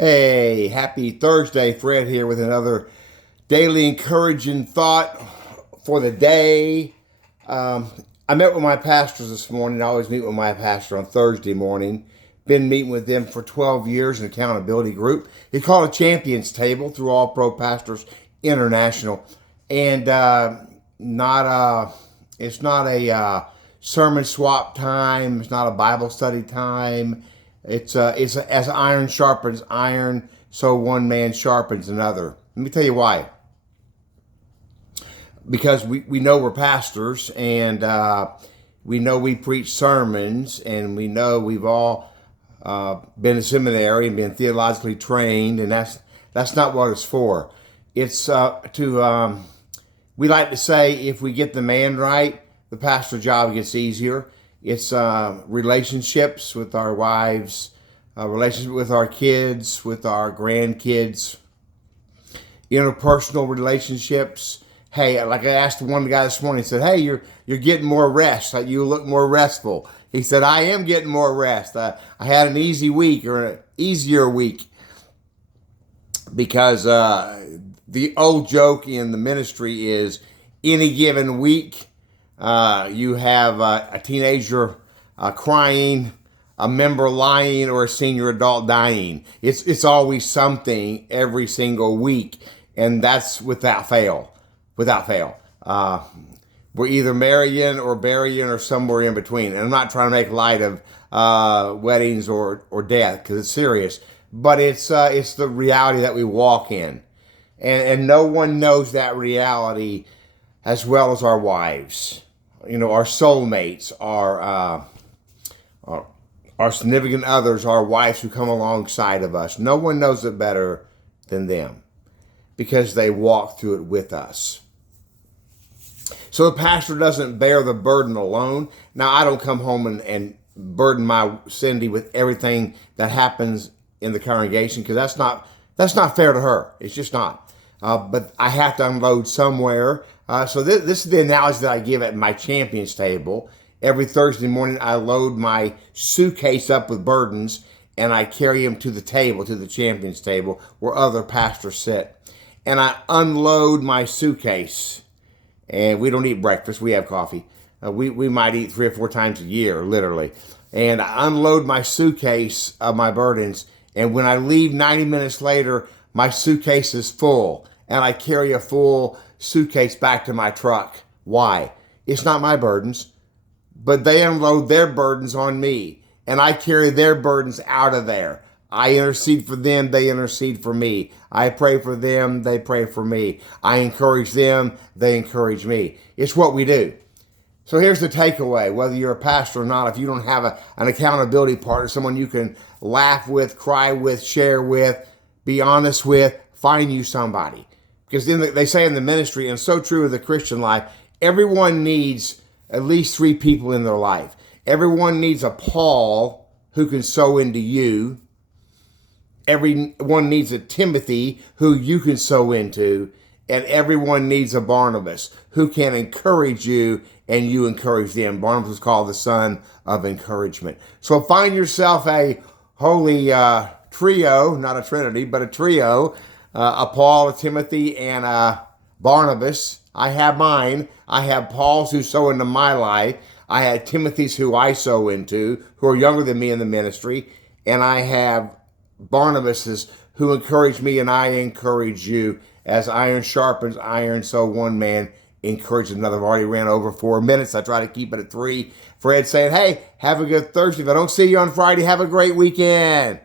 Hey, happy Thursday. Fred here with another daily encouraging thought for the day. I met with my pastors this morning. I always meet with my pastor on Thursday morning. Been meeting with them for 12 years in an accountability group. It's called a Champions Table through All Pro Pastors International. And it's not a sermon swap time. It's not a Bible study time. It's as iron sharpens iron, so one man sharpens another. Let me tell you why. Because we know we're pastors, and we know we preach sermons, and we know we've all been to seminary and been theologically trained, and that's not what it's for. It's we like to say, if we get the man right, the pastor job gets easier. It's relationships with our wives, relationship with our kids, with our grandkids, interpersonal relationships. Hey, like I asked one guy this morning, he said, "Hey, you're getting more rest. Like, you look more restful." He said, "I am getting more rest. I had an easy week or an easier week," because the old joke in the ministry is any given week. You have a teenager crying, a member lying, or a senior adult dying. It's always something every single week, and that's without fail. Without fail. We're either marrying or burying or somewhere in between. And I'm not trying to make light of weddings or death, because it's serious. But it's the reality that we walk in. And no one knows that reality as well as our wives. You know, our soulmates, our significant others, our wives who come alongside of us. No one knows it better than them, because they walk through it with us. So the pastor doesn't bear the burden alone. Now, I don't come home and burden my Cindy with everything that happens in the congregation, because that's not fair to her. It's just not. But I have to unload somewhere. So this is the analogy that I give at my Champions Table. Every Thursday morning, I load my suitcase up with burdens, and I carry them to the table, to the Champions Table, where other pastors sit. And I unload my suitcase. And we don't eat breakfast. We have coffee. We might eat 3 or 4 times a year, literally. And I unload my suitcase of my burdens. And when I leave 90 minutes later, my suitcase is full. And I carry a full suitcase back to my truck. Why? It's not my burdens, but they unload their burdens on me, and I carry their burdens out of there. I intercede for them, they intercede for me. I pray for them, they pray for me. I encourage them, they encourage me. It's what we do. So here's the takeaway. Whether you're a pastor or not, if you don't have an accountability partner, someone you can laugh with, cry with, share with, be honest with, find you somebody. Because then they say in the ministry, and so true of the Christian life, everyone needs at least 3 people in their life. Everyone needs a Paul who can sow into you. Everyone needs a Timothy who you can sow into. And everyone needs a Barnabas who can encourage you and you encourage them. Barnabas was called the son of encouragement. So find yourself a holy trio, not a trinity, but a trio. A Paul, a Timothy, and a Barnabas. I have mine. I have Paul's who sow into my life. I have Timothy's who I sow into, who are younger than me in the ministry. And I have Barnabas's who encourage me, and I encourage you. As iron sharpens iron, so one man encourages another. I've already ran over 4 minutes. I try to keep it at 3. Fred saying, hey, have a good Thursday. If I don't see you on Friday, have a great weekend.